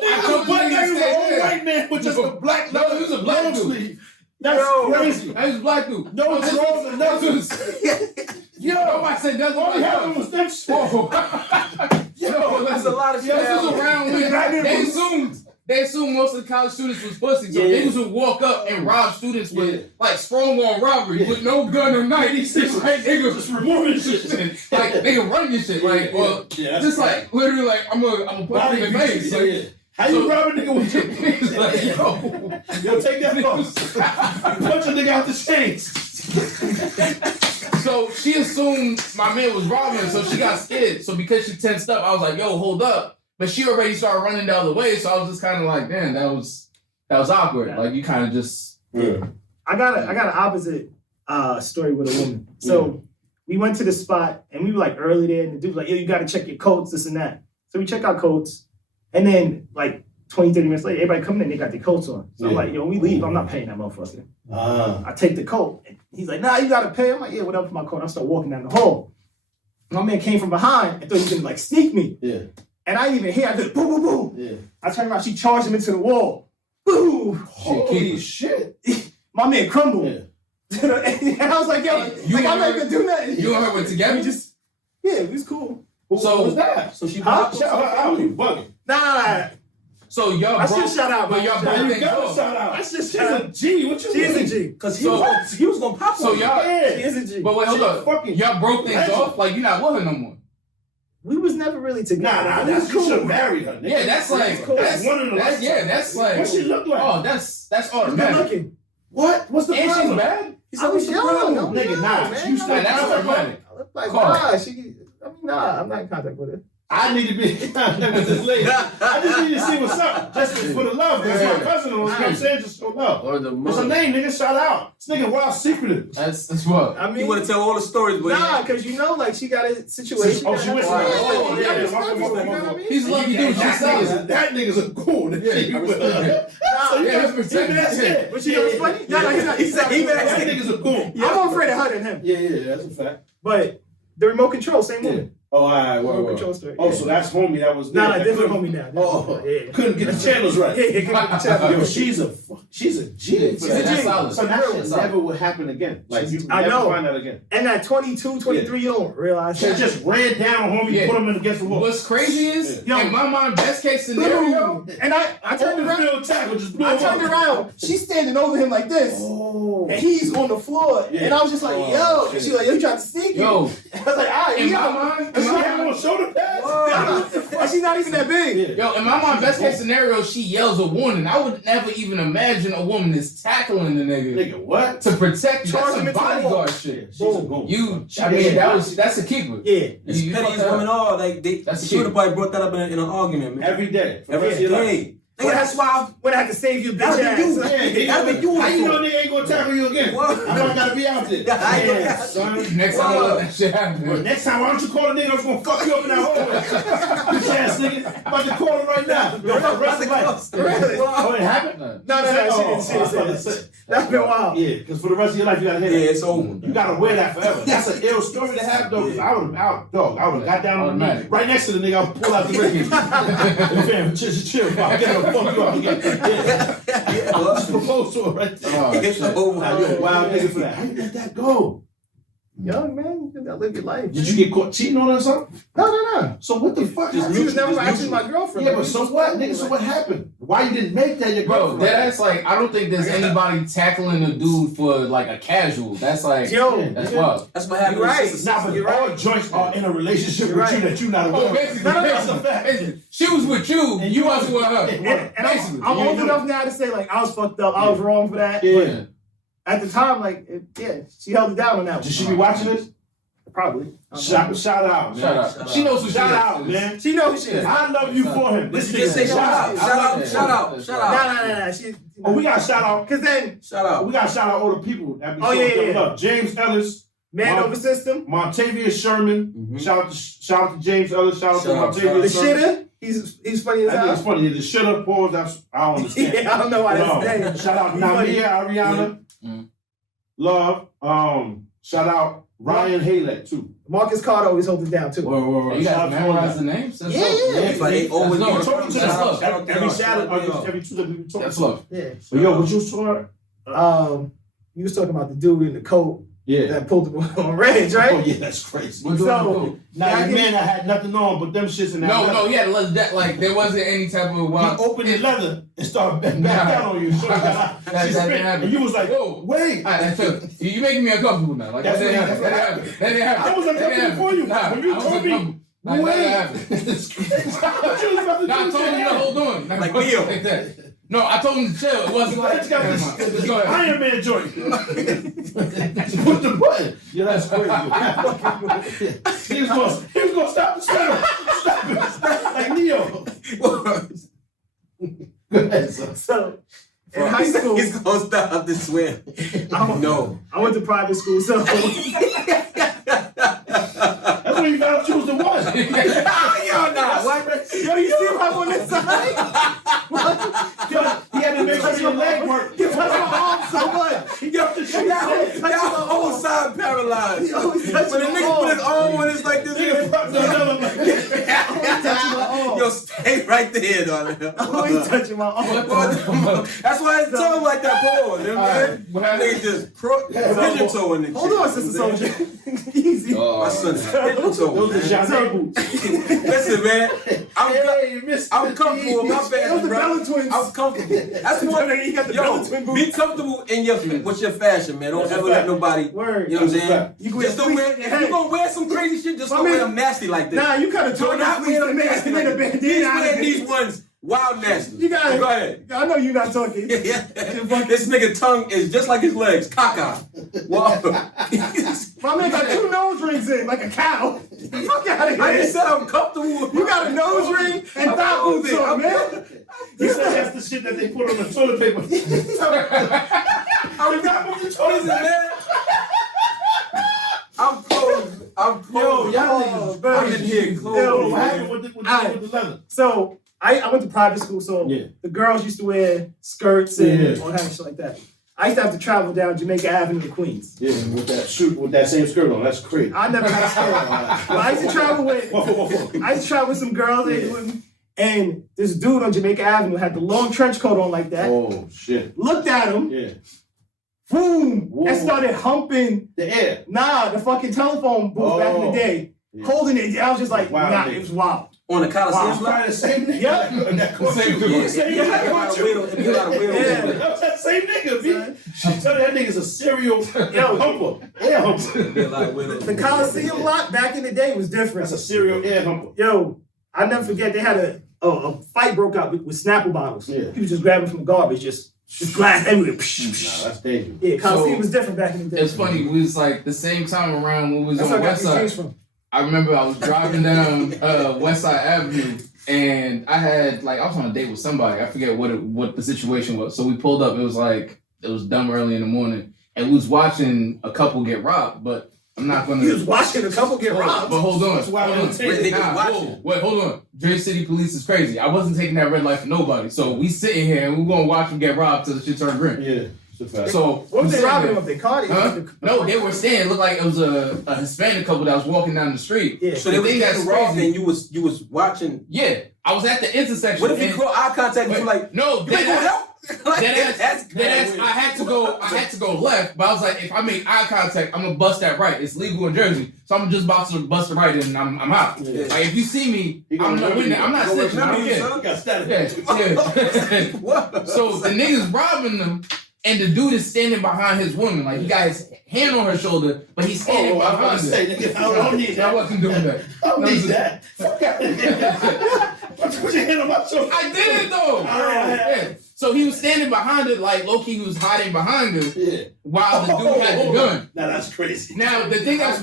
I He told was a black you guy. He was an old niggas white man with just a black No, he was a black long dude. sleeve. That's Yo. crazy. I was a black dude. No this drawers was- or nothing. Yo, I said that's All what he happened was that shit. Yo, That's a lot of shit. This was around when Black they people- assumed most of the college students was pussy. So Yeah. niggas would walk up and rob students with Yeah. like strong on robbery Yeah. with no gun or knife. It's like niggas Just removing shit. like nigga running shit. Like Yeah, well, yeah, that's just right. like literally like I'm gonna put Body it in the face. pieces, Like, yeah. How you rob a nigga with your It's like, yo. Yo, take that off. Punch a nigga out the chains. So she assumed my man was robbing her, so she got scared. So because she tensed up, I was like, yo, hold up. But she already started running the other way, so I was just kind of like, damn, that was awkward. Yeah. Like you kind of just Yeah. I got an opposite story with a woman. So we went to the spot and we were like early there, and the dude was like, yo, you gotta check your coats, this and that. So we check our coats, and then like 20, 30 minutes later, everybody coming in, they got their coats on. So I'm Yeah. like, yo, when we leave, I'm not paying that motherfucker. Ah. I take the coat. And he's like, nah, you gotta pay. I'm like, yeah, whatever for my coat. I start walking down the hall. My man came from behind and thought he was gonna like sneak me. Yeah. And I didn't even hear. I did boom, boom, boom. Yeah. I turned around, she charged him into the wall. Boom! Holy shit. My man crumbled. Yeah. And I was like, yo, You like, I'm and not her- gonna do nothing. you and her were together? We just, yeah, it was cool. Who So- was that? So she Huh? popped. Shout out, you bugging. Nah, so y'all I broke, should shout out, but man. y'all Shout broke out. You things gotta off. shout out. I should She's shout a out. G. What you She is a mean? G. Because he, So- he was gonna pop So on you. y'all, She Yeah. is a G. but wait, hold She up. fucking Y'all broke things legend. off. Like you're not with her no more. We was never really together. Nah, It that's was you should cool. have married her. Nigga. Yeah, that's like cool. that's one in a that's lifetime. yeah, that's like What she look like? oh, that's She's good automatic. looking. What? What's the And she's problem? bad. I was young. No, Nigga, nah, man. you No, stay- that's no, automatic. I look like, Carl. nah, I'm not in contact with her. I need to be in contact with this lady. I just need to see what's up. Just for the love. That's my cousin. You know what I'm saying? Just show love. Or the What's her mother. name, nigga? Shout out. This nigga wild secretive. That's what. I You mean, want to tell all the stories, but nah, because you know, like, she got a situation. Oh, she went to Yeah, oh, you yeah, gotta yeah, respect my her, fault, you know my what I fault. mean? He's lucky dude. She's solid. That nigga's a goon. Yeah, I respect that. So you Yeah, got respect you that. scared. But you know what's funny? No, he's not. He's not. That nigga's a goon. I'm more afraid of her than him. Yeah, that's a fact. But the remote control, same woman. Oh, all right, Remote word. control story. Oh, so that's homie that was there. Nah, that different couldn't- homie now. Oh, Yeah. couldn't get the channels right. Yeah, Yo, she's She's a G. She's a G. That's solid. So that That's shit solid. never will happen again. Like you I never know. find that again. And at 22, 23, you don't realize She that. just ran down homie, Yeah. put him in against the wall. What's crazy is, Yeah. in my mind, best case scenario, And I turned Open around. field tackle, just blew I him up. turned around. She's standing over him like this. Oh. And he's on the floor. Yeah. And I was just like, yo. And she was like, yo, you tried to sneak you. yo, I was like, all right, in yo. my mind, And she had him on shoulder pads. And she's not even that big. yo, in my mind, best case scenario, she yells a warning. I would never even imagine a woman is tackling the nigga Nigga, what? to protect you. Charge him That's into some the wall. bodyguard shit. She's a goon. You, She I mean, did. that's a keeper. Yeah. As You petty fucked as up. women are, like they That's should have cute. probably brought that up in an argument, man. Every day. For the Every rest of your life. day. Nigga, that's why When I had to save you, bitch That'd be ass. you. Yeah, That'd be you. How you know nigga ain't gonna tackle you again? What? You know I gotta be out there. Yeah, son. Next time I let that shit happen. Well, next time, why don't you call the nigga that's gonna fuck you up in that hallway? Bitch ass nigga. I'm about to call him right now. Yo, fuck rest of life. Really? Oh, it happened? No, she didn't. That's been wild. Yeah, because for the rest of your life, you gotta hear Yeah, that. it's over. You gotta wear that forever. That's an ill story to have, though. 'Cause I would have got down on the knee, right next to the nigga. I would pull out the ring. Fam, chill, pop. Get him, fuck you up again. Yeah. I just proposed to her right there. Oh, It's shit. over. Now you're a wild nigga for that. How you let that go? Young man, you gotta live your life. Did you get caught cheating on her or something? No. So what the fuck? She was never actually my girlfriend. Yeah, but so what, nigga? So what happened? Why you didn't make that your Bro, girlfriend? that's like, I don't think there's anybody tackling a dude for like a casual. That's like, Yo, that's nigga. wild. That's what happened. You're right. It's just a- Nah, but all joints are in a relationship You're with you right. that you're not Oh, aware of. basically, That's a fact. basically, she was with you, And you you wasn't with her. And Basically. I'm Yeah, old you enough now to say like I was fucked up. I was wrong for that. Yeah. But at the time, like she held it down on that one. Should she be watching this? Probably. Shout out, man. Shout out. She knows who she Shout is. out, man. She knows who she is. I love you for him. This You just say nigga, shout out. Shout out. No. She. Oh, we got to shout out. Cause then Shout out. We got to shout out all the people that be Oh, showing yeah. them love. James Ellis, man Wow. over system. Montavious Sherman. Mhm. Shout out to James Ellis. Shout out to Shout out, The Montavious Sherman. shitter. He's funny as I think it's hell. funny. The shut up pause. I don't understand. Yeah, I don't know why No. that's his name. Shout out He's funny. Namia Ariana. Mm. Love. Shout out Ryan Halek too. Marcus Carter always holds it down too. You Shout guys out to memorize them. the names? That's Yeah, love. yeah. It's like they always That's We love. talking to That's them love. every Saturday, every Tuesday we talk. That's love. Yeah. But yo, what you saw? You was talking about the dude in the coat Yeah. that pulled him on Reg, right? Oh yeah, that's crazy. What do I So- do? Now Yeah, I the get- man that had nothing on but them shits in that. No, leather. he had that, like, there wasn't any type of He wild. opened the leather and started back Nah. down on you. So That she didn't spit, happen. and you was like, Whoa. wait. You making me uncomfortable now. Like, That's that didn't what- happen. That didn't happen. That didn't happen. I was That didn't uncomfortable happen. for you. Nah, When you I was told me, uncomfortable. Nah, that wait. didn't happen. What you was about to Nah, I do? told him to hold on. Nah, Like it wasn't Neo. like that. No, I told him to chill. It wasn't like Let's got Never mind. this Let's go ahead. Iron Man joint. Put the button. Yeah, that's crazy. he was gonna stop the spell. Stop it. Like Neo. Go ahead, son. So in high school, He's gonna stop this swim. No. I went to private school, so That's when you found out you was the one. Y'all not. What? yo, you see him on this side? He had to make sure your leg worked. You touch my arm so much. He got the shit That whole side paralyzed. He always When touching the my nigga put his arm. arm on it's like this. Nigga popped another like Touching my arm. Yo, stay right there, darling. Always touching my arm. That's why it's tongue like that, Paul. You know what I'm saying? What happened? Nigga just pigeon toeing and shit. Hold on, Sister Soldier. Easy. My son's pigeon those toeing, are man. Jean boots. Listen, man. Hey, Mr. I'm comfortable with my Those fashion, the bro. Bella twins. I'm comfortable. That's one. He got the Bella twin Yo, boots. be comfortable in your with your fashion, man. Don't That's a ever let fact. nobody. Word. You know what I'm That's a saying? fact. You can Just don't wear. wear If you gonna wear some crazy shit, just My don't wear man- them nasty like this. Nah, you kind of Do told not us wear them and nasty then like a this. bandana He's out of wearing it. these ones wild nasty. You got it. Go ahead. I know you're not talking. Yeah. This nigga tongue is just like his legs, caca. Well, My man got 2 nose rings in, like a cow. Fuck out of I just here. said I'm comfortable. You got a nose ring and I'm thigh boots comfortable. on, I'm man. He said that's the shit that they put on the toilet paper. I'm not moving towards it, man. I'm closed. I'm closed. Yo, y'all Oh, niggas. man. I'm in here closed. Yo, what man. happened with the leather? So I went to private school, so Yeah. the girls used to wear skirts and Yeah. all that shit like that. I used to have to travel down Jamaica Avenue to Queens. Yeah, with that same skirt on. That's crazy. I never had a skirt. But I used to travel with Whoa. some girls they with me, And this dude on Jamaica Avenue had the long trench coat on like that. Oh shit. Looked at him, Yeah. boom, Whoa. and started humping. The air. The fucking telephone booth back in the day, Yeah. holding it. I was just like, Wow, nah, nigga. it was wild. On the Coliseum Wow. block? Probably the same nigga. Yep. That caught Same you. dude. Yeah, Same yeah, nigga that yeah, caught you. That That was that same nigga, B. I'm telling you, that nigga's a serial humper. Air humper. The Coliseum block back in the day was different. That's a serial air humper. Yo, I never forget they had a fight broke out with Snapple bottles. Yeah. People just grabbing from the garbage, just glass everywhere. Nah, that's dangerous. Yeah, Coliseum So, was different back in the day. It's funny. We was like the same time around when we was That's on where I got West these Side. things from. I remember I was driving down West Side Avenue, and I had I was on a date with somebody. I forget what the situation was. So we pulled up. It was dumb early in the morning, and we was watching a couple get robbed. But I'm not gonna. He was watching a couple get robbed. But hold on. That's why I hold don't on. take it. Nah, Watching. whoa, wait, hold on. Dre City Police is crazy. I wasn't taking that red light for nobody. So we sitting here and we gonna watch them get robbed till the shit turn green. Yeah, it's a fact. So What was we they sitting robbing there. them of? Their car? Huh? No, they were saying it looked like it was a Hispanic couple that was walking down the street. Yeah. So they were thing that's getting robbed crazy- and you was watching. Yeah, I was at the intersection. What if he and- caught eye contact and you like, no, you ain't gonna help? Like, that's I had to go left, but I was like, if I make eye contact, I'm gonna bust that right. It's legal in Jersey, so I'm just about to bust the right and I'm out. Yeah. Like if you see me, He I'm gonna not remember winning. you. I'm not He gonna snitching. I don't remember you, care. son. You got static. Yeah. What? So the niggas robbing them, and the dude is standing behind his woman, like he got his hand on her shoulder, but he's standing Oh, I was about behind to her. say, nigga, I don't need I that. wasn't doing that. I don't No, need this is- that. Fuck out of here. Put your hand on my shoulder. I did it though. Yeah. Yeah. So he was standing behind her, like low key, he was hiding behind her Yeah. while the dude had the gun. Now that's crazy. Now the thing that's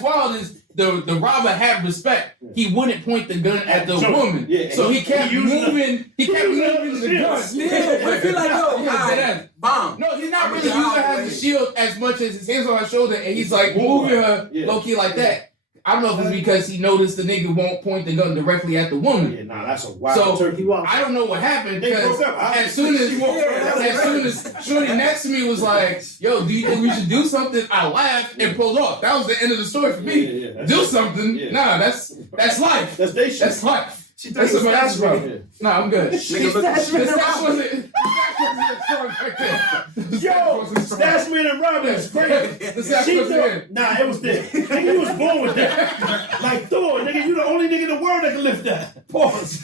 wild is the robber had respect. He wouldn't point the gun at the Sure. woman. Yeah. So he kept He used it. moving. He kept used it moving as a the shield. gun. Still, but if you like, yo, Yeah, alright, that- bomb. No, he's not I really mean, using her as a outrage. shield as much as his hands on her shoulder, and he's like moving her Yeah. low key like that. I don't know if it's because he noticed the nigga won't point the gun directly at the woman. Yeah, nah, that's a wild So turkey. I don't know what happened They because broke up. as soon as Shorty next to me was like, "Yo, do you think we should do something?" I laughed and pulled off. That was the end of the story for me. Yeah, yeah, Do something? yeah. Nah, that's life. That's they shit. That's life. She thought That's he was what that's stashing about. it. Nah, I'm good. Nigga, look at Stashing The it stash around. wasn't strong back then. The stash Yo, wasn't strong. Stashman and Robin is crazy. The stash She wasn't thought, in. nah, it was there. Nigga, you was born with that. Like Thor, nigga, you the only nigga in the world that can lift that. Pause.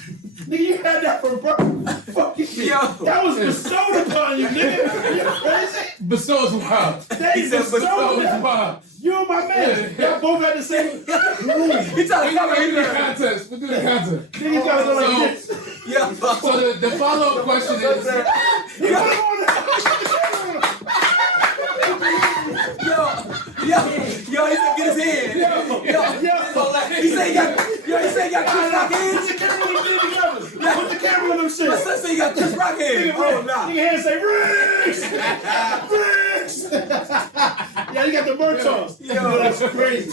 Nigga, you had that from birth. Fucking shit. Yo. That was bestowed upon you, nigga. You crazy? Bestows wild. That is said bestowed Bestows upon wild. you and my man. Y'all both had the same room. He trying We to come do the here. contest. We do the contest. Niggas gotta go like this. Yeah. So the follow up question is. You put him on Yo, he said get his hand. He said he got Chris Rock hands. Put the camera on them shit together. Put the camera on them shit. My son said he got Chris Rock hands. Oh, nah. Nigga hands say Riggs! Riggs! Yeah, you got the merch on. Yo, that's crazy.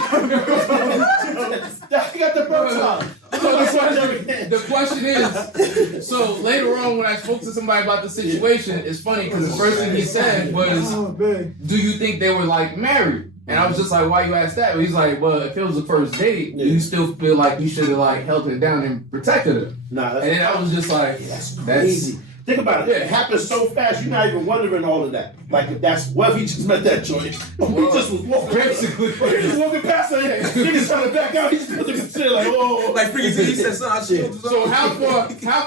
Yeah, you got the merch on. The question is, so later on when I spoke to somebody about the situation, it's funny because the first thing he said was, Oh, man. do you think they were like married? And I was just like, why you ask that? He's like, well, if it was the first date, do you still feel like you should have like held her down and protected her? Nah, And then I was just like, that's crazy. Think about it. Yeah. It happens so fast, you're not even wondering all of that. Like, if that's, what if he just met that joint? He just was walking. basically. He just walking past her, niggas trying to back out, he just put the shit like, oh. Like freaking he said, son, I should. So how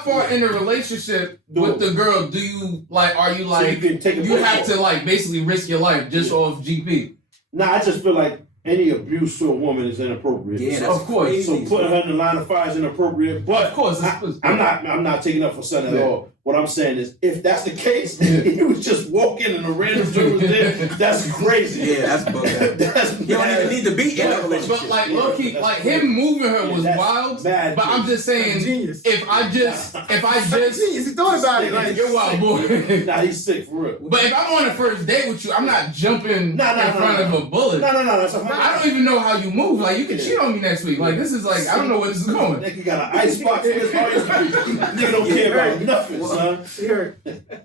far in a relationship with the girl do you like? Are you like you can take a you break have off. to like basically risk your life just off GP? Nah, I just feel like any abuse to a woman is inappropriate. Yeah, so, that's Of course. crazy. so putting her in the line of fire is inappropriate. But Of course, I'm not taking up for son at Yeah. all. What I'm saying is, if that's the case, and you was just walking and a random dude was there, that's crazy. Yeah, that's bugging. That's You don't even need to be in a But relationship. like Yeah, low key, that's like crazy. him moving her was that's wild. mad But I'm just saying, Genius. if I just Genius. He thought about it. Like, you're wild boy. Nah, he's sick for real. But if I'm on a first date with you, I'm not jumping No, in front of a bullet. No, that's a I don't even know how you move. Like you can cheat on me next week. Like this is like I don't know where this is going. Nigga got an ice box in his heart. Nigga don't care about nothing. son. Here.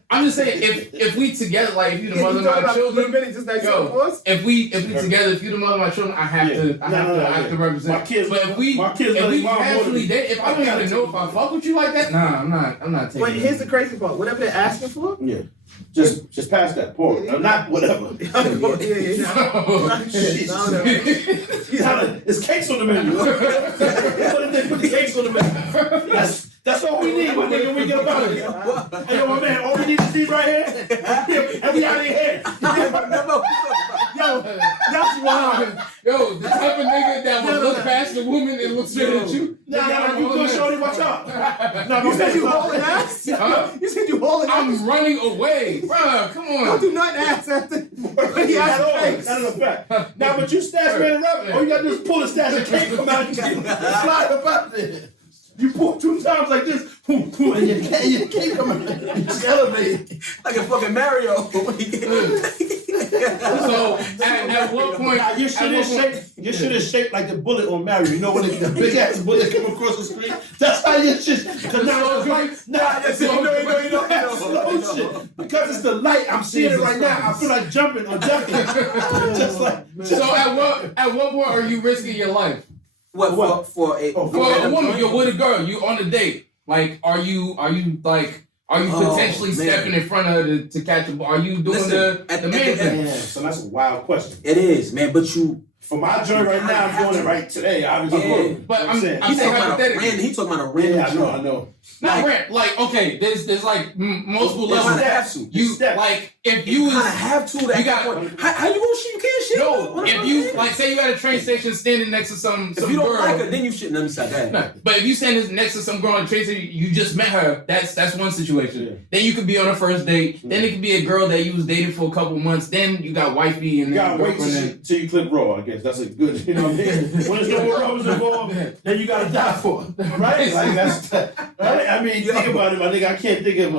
I'm just saying, if we together, like if you the mother of talking my about children, minutes, just like yo, pause? if we together, if you the mother of my children, I have to represent. My kids, But if we love mom more casually than date, if I don't even know if I fuck with you like that, nah, I'm not taking But it. here's the crazy part. Whatever they're asking for, Yeah. Just pass that part. Not whatever. It's cakes on the menu. What if they put the cakes on the menu? That's all we need, my nigga. We get about it. Hey, yo, my man, all we need is these right here. And we out of here. Yo, that's wild. Yo, the type of nigga that will look past the woman and look straight at you. Nah, you good, shorty, watch out. You said you hauling ass? Huh? You said you hauling ass? I'm running away, bruh. Come Don't on. do nothing ass after. He That asked is a fact. Now, but you stash man and rubber. All you gotta do is pull the stash and cake come out and slide up out there. You pull 2 times like this, boom, boom, and your cake come out. It's elevated. Like a fucking Mario. So at what point? Nah, your shit is shaped like the bullet on Mario. You know when the big ass bullet come across the screen? That's how your shit. Because now it's like, slow shit. Because it's the light, I'm seeing it right now. I feel like jumping or ducking. So at what point are you risking your life? What for a For a woman, you're with a girl, you on a date. Like, are you potentially stepping in front of her to catch a ball? Are you doing the man thing? Yeah, so that's a wild question. It is, man, but you. For my journey right now, I'm doing it right today. Obviously, But I'm saying He talking hypothetically. about a random. Yeah, I know. Not rant. Like, okay, there's like multiple You levels. kinda have to. You like if you was kind of have to. That you got- how you gonna shit? You can't shit. no. If you like, say you at a train station standing next to some if you don't girl. like her, then you shit. Let me say that. No, but if you standing next to some girl on the train station, you just met her. That's one situation. Yeah. Then you could be on a first date. Then it could be a girl that you was dating for a couple months. Then you got wifey and You then gotta wait girlfriend. till you clip raw, I guess. That's a good, you know what I mean? When there's no more rubbers involved, then you gotta die for it. Right? Like that's right? I mean, think about it, my nigga. I can't think of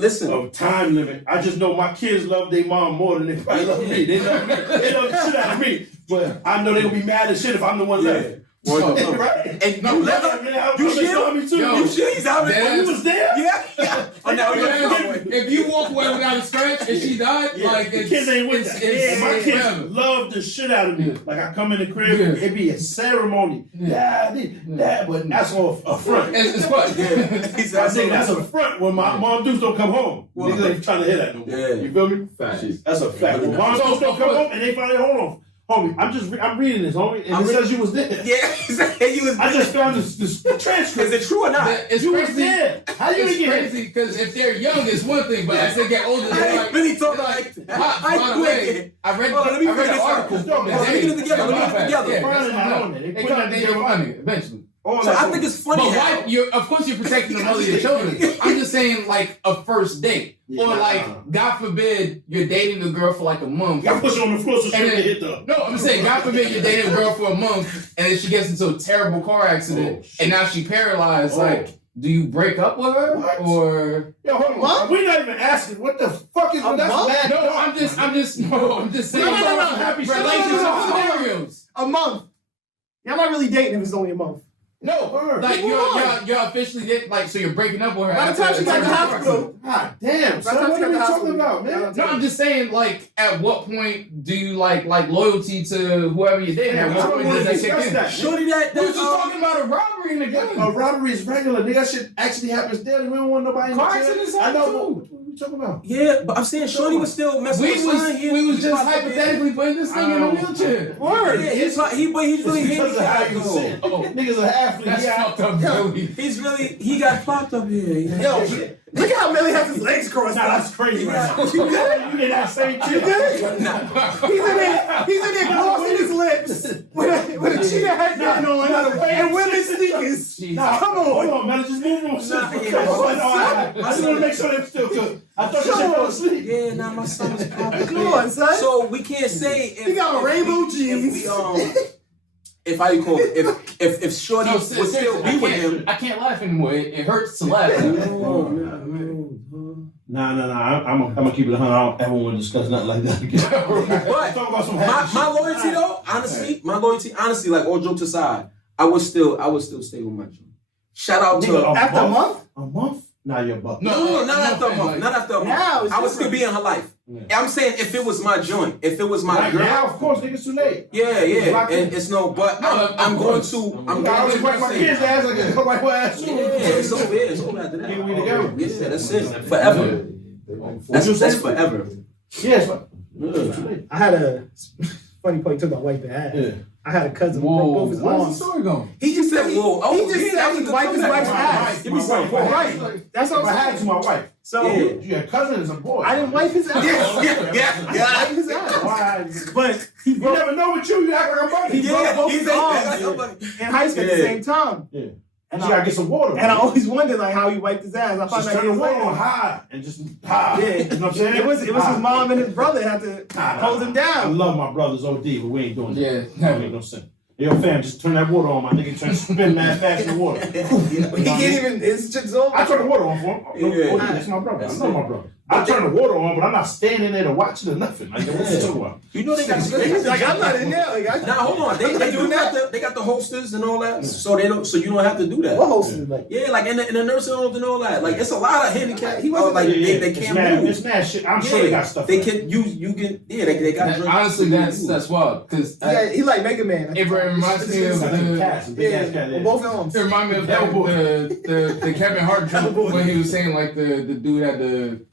a time limit. I just know my kids love their mom more than they probably love me. They love me. They love the shit out of me. But I know they gonna be mad as shit if I'm the one left. Right? And No, you let her. You shit shit? me too. Yo, You shit? He's out Dead there. You was there? Yeah. Oh, now If you walk away without a scratch and she died, Yeah, like the kids ain't with that. And my kids forever. love the shit out of me. Like I come in the crib, it be a ceremony. Daddy, but that's all a front. It's what? I think that's a front when my mom dudes don't come home. Niggas ain't trying to hear that no more. Yeah. You feel me? That's a fact. When mom dudes don't come home and they finally hold on. Homie, I'm reading this, homie, and it says you was there. Yeah. You was. I just found this transcript. Is it true or not? It's You was crazy. there. How you It's get crazy because if they're young, it's one thing, but as they get older, they're like, Really talk they're like that. Pops, I by the quit way, it. I read Hold on, let me I read figure an this out. article. Hold from on, the let me day. get it together, let me get it Yeah, together. yeah, Finding that's out enough. on it. They They put come, that they together. get money eventually. All So that I shit. think it's funny But how. why? Of course, you're protecting the mother of your children. I'm just saying, like a first date, Yeah, or like, God forbid, you're dating a girl for like a month. You gotta push her on the floor so she And can then- hit though. No, I'm saying, God forbid, you're dating a girl for a month, and then she gets into a terrible car accident, Oh, shit. and now she paralyzed. Oh. Like, do you break up with her, What? or? Yo, hold on. What? We're not even asking. What the fuck is A that's month? mad No, dark. I'm just saying. No. Happy shit. Relationship scenarios. A month. Y'all not really dating if it's only a month. No, Word. like Come on. you're officially like, so you're breaking up with her. By the after time she a got to the terrible car hospital, God damn, By son, the time what she are we got the talking hospital, about, man? No, I'm just saying, like, at what point do you like loyalty to whoever you're dating? Yeah, At I what don't point want does to that kick discuss in? that. Shorty, that We was just talking about a robbery and a gun. A robbery is regular. Nigga, that shit actually happens daily. We don't want nobody in the Car jail. accidents I happen know, too. but what are we talking about? Yeah, but I'm saying Shorty was still messing with son. We was just hypothetically putting this thing in a wheelchair. word. Yeah, he's really It's because of how handicapped you though. say it. Oh. Niggas are athlete. That's Yeah. fucked up, Billy. He's really he got plopped up here. Yeah. Yo, look at how Millie has his legs crossed Nah, out. that's crazy right now. You good? You did that same You shit. good? He's in there crossing his lips with a cheetah head on and women's sneakers. Jesus. Nah, Come on. Hold on, man. Just move on. Shit. Nah, I yeah. just want to make sure they're still good. I thought you said fell asleep. Yeah, nah, my son was popping. Come on, son. So we can't say if He got a rainbow if jeans. we if how you call it if Shorty No, would still seriously, be with him. I can't laugh anymore. It hurts to laugh. Nah. I'm gonna keep it 100. I don't ever want to discuss nothing like that again. But Talk about some happy my shit. loyalty though, honestly, like all jokes aside, I would still stay with my children. Shout out to Nigga, After a month? A month? Nah, you're buck. No, not after a month. like- Not after a month. Now it's I would still different. be in her life. Yeah. I'm saying if it was my joint, if it was my Right girl. now, of course, niggas too late. Yeah, Lock in. and it's no, but No, I'm of going course. to, I'm I going always to wipe my kids' ass like a wipe my ass too. Yeah, it's over. It's over after that. Yeah, we together. Yeah, that's it. Forever. That's forever. Yes, but Yeah. I had a funny point talking about wiping ass. yeah. I had a cousin who Whoa, broke both his where's the arms. story going? He just said, "Whoa!" Oh, He just yeah, said that was he the wiped his comeback. wife's ass. Give me some. Right. That's what If I I'm had saying. to my wife. So Yeah. Your cousin is a boy. I didn't wipe his ass. Yeah. Wipe his ass. Why? But he You broke never know with you. You act like a buddy. He broke both He's his a- arms in high school at the Yeah. same time. Yeah. And You gotta I, get some water. and I always wondered like how he wiped his ass. I found just out turn the years water on later. high and just high. Yeah. You know what I'm saying? It was his High. mom and his brother had to hold him I down. love my brothers OD, but we ain't doing that. Yeah, That make no sense. Yo, fam, just turn that water on, my nigga. Turn spin mad fast in the water. He can't even. His shit's over. I turn the water on for him. No, Yeah. OD, that's my brother. That's I know it. my brother. I turn the water on, but I'm not standing there to watch it or nothing. Like, what's you talking about? You know they got Like I'm not in there. Like I. Now hold on, they do got they got the holsters and all that, so they don't, so you don't have to do that. What host is like? Yeah, like in the nursing homes and all that. Like it's a lot of handicap. He wasn't like Yeah, they it's can't mad, move. It's mad shit. I'm sure they got stuff. They like that. can use you can they got. That- honestly, that's wild because Yeah, he like Mega Man. it reminds me of It's like a the. cat, some big ass cat. Yeah, Yeah. both arms. It reminded me of the Kevin Hart joke when he was saying like the dude had the.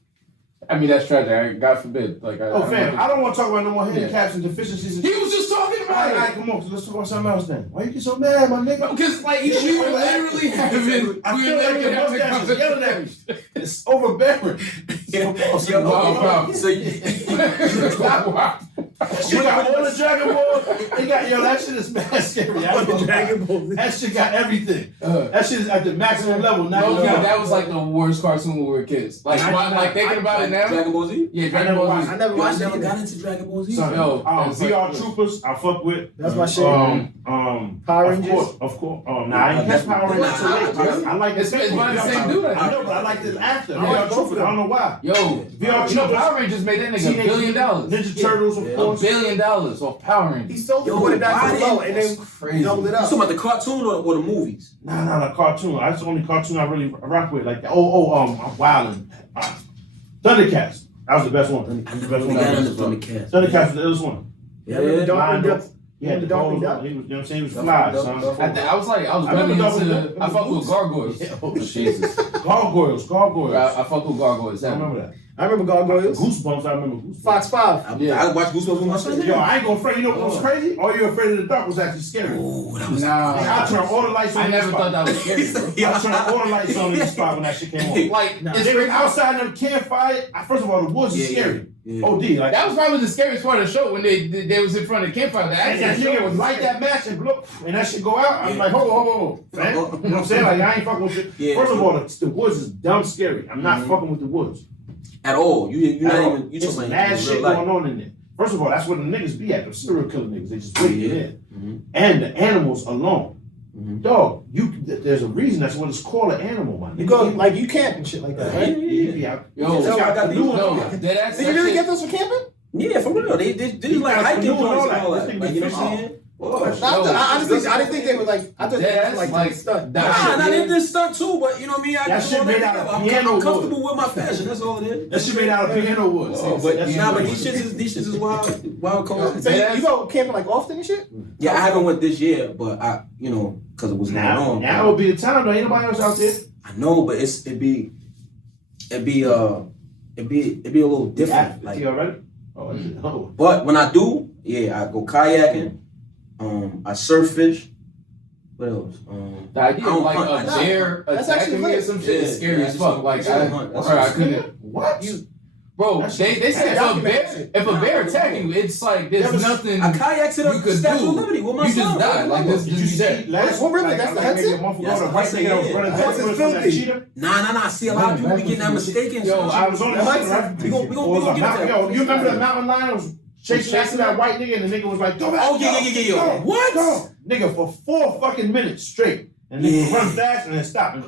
I mean that's tragic. God forbid. Like Oh, fam, I don't want to talk about no more handicaps and deficiencies. And He was just talking all about right, it. come on, let's talk about something else then. Why you get so mad, my nigga? Because like we were literally having, I we feel were like literally your having a mustache is yelling at me. conversation. It's overbearing. Wow. So Wow. She got all the Dragon Balls. They got that shit is mad scary. I don't know. That shit got everything. That shit is at the maximum level. Now No, that was like the worst cartoon when we were kids. Like, like thinking about it now. Dragon Ball Z. Yeah, I Dragon never Ball watched- Z. I never Yo, I watched never it. got into Dragon Ball Z. Son, Yo, that's VR like- Troopers, I fuck with. That's my shit. Of Power Rangers? course, of course. Oh, nah, I ain't catch Power Rangers too late. I like It's this. by the same dude, I I know, but I like this after. I like VR Troopers, I don't know why. Yo, VR you know Troopers, Power Rangers made that nigga $1 Teenage billion. Ninja Turtles, of Yeah. $1 course. billion off Power Rangers. He sold Yo, it, put it back why to low, didn't- and then that's crazy. doubled it You up. talking about the cartoon or the movies? Nah, the cartoon. That's the only cartoon I really rock with. Like, I'm wildin'. Thundercats. That was the best one. I The never best really one. got I into ever saw. Thundercats. Thundercats was the illest one. Yeah, Remember Darkwing Lion Duck? He had the Darkwing goals Duck? on. He was, you know what I'm saying? He was fly, son. I was I remember really Darkwing into. Duck. I fucked with gargoyles. Yeah, oh, Jesus. Gargoyles. I fucked with gargoyles. I remember that. I remember Gargoyles. Goosebumps, I remember Goosebumps. Fox 5. Yeah. I watched Goosebumps with my son. Yo, I ain't gonna afraid. You know what was crazy? All You Afraid of the Dark was actually scary. Oh, that was. Nah. I turned all the lights on I in the never spot. thought that was scary, bro. I turned all the lights on in the spot when that shit came on. Like, Nah. it's They were outside in the campfire. First of all, the woods is Yeah, scary. yeah. OD, like that was probably the scariest part of the show when they was in front of the campfire. The and action that show nigga was would light that match and blow, and that shit go out. I'm Yeah. like, hold. Man. You know what I'm saying? Like, I ain't fucking with it. Yeah. First of all, the woods is dumb scary. I'm not fucking with the woods. At all. You're not even. You It's talking mad about shit real life. going on in there. First of all, that's where the niggas be at. The serial killer niggas. They just wait Yeah. there. Mhm. And the animals alone. Mhm. Dog, there's a reason that's what it's called an animal, man. You go, like, you camp and shit like that, right? You be out. Yo, It's got I got canoe these- and No, all that. that's Did you really get those for camping? Yeah, for real. They like got hiking canoe and all joints that. and all This that. thing Like, be you know what I'm fishing. saying? I honestly, I didn't think they were like. I thought they That's were like like- stunt. that- Nah, they did stunt too, but you know what I mean? I That just shit want made that out of together. piano I'm comfortable with my fashion. That's all it is. That shit made out of piano wood. But That's nah, but what these it shits is wild cold. So you go camping like often and shit? Yeah, I haven't went this year, but I, because it was going Now, on. now would be the time though. Ain't nobody else out there. I know, but it'd be a little different. Like, you already? Oh, is it? Oh. but when I do, yeah, I go kayaking. I surf fish. What else? The idea I don't of like hunt. a Nah, bear that's attacking actually me or lit. some shit is Yeah, scary yeah, as I fuck. just- Like, I just hunt. That's I couldn't. What? Bro, That's- they said that's if a bear shit. if a bear attacking you, it's like there's nothing I kayak to you the could Statue do. of Liberty with my You son. just died. Like this, Did you you see dead. last What river? like, That's the I think maybe Hudson? a month ago, That's the the white Hudson, nigga that was yeah. running The back Hudson's first from that filthy. cheetah. Nah. See a lot of people be getting that mistaken. Yo, I was on the Hudson. Hudson, right? We gon' It was a get mountain- into Yo, that. you remember that mountain lion was chasing after that white nigga and the nigga was like, go back. Oh, yeah. go, What? go. Nigga, for 4 fucking minutes straight. And the nigga Yeah. run fast and then stop. And